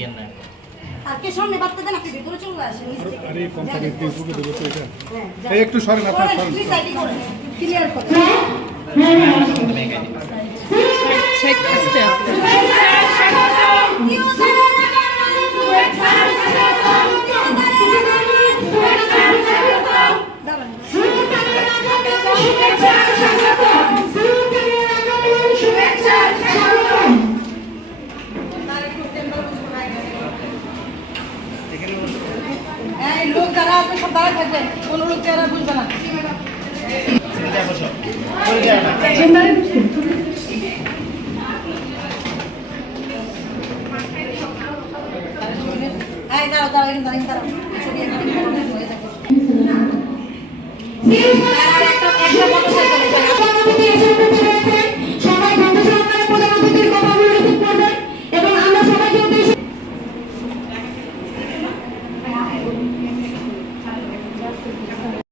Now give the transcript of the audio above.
জিয়ান না আর কে সামনে বাচ্চা দেন আপনি ভিতরে চলে আসেন আরে কোম্পানির ফেসবুকে দেবো তো এটা এই একটু সরেন আপনার সরেন ক্লিয়ার করেন চেক আস্তে আস্তে লোক যারা আপনি সব দাঁড়ায় থাকবেন কোন লোক যারা বুঝবে না দাঁড়াও দাঁড়াও দাঁড়াও দাঁড়াও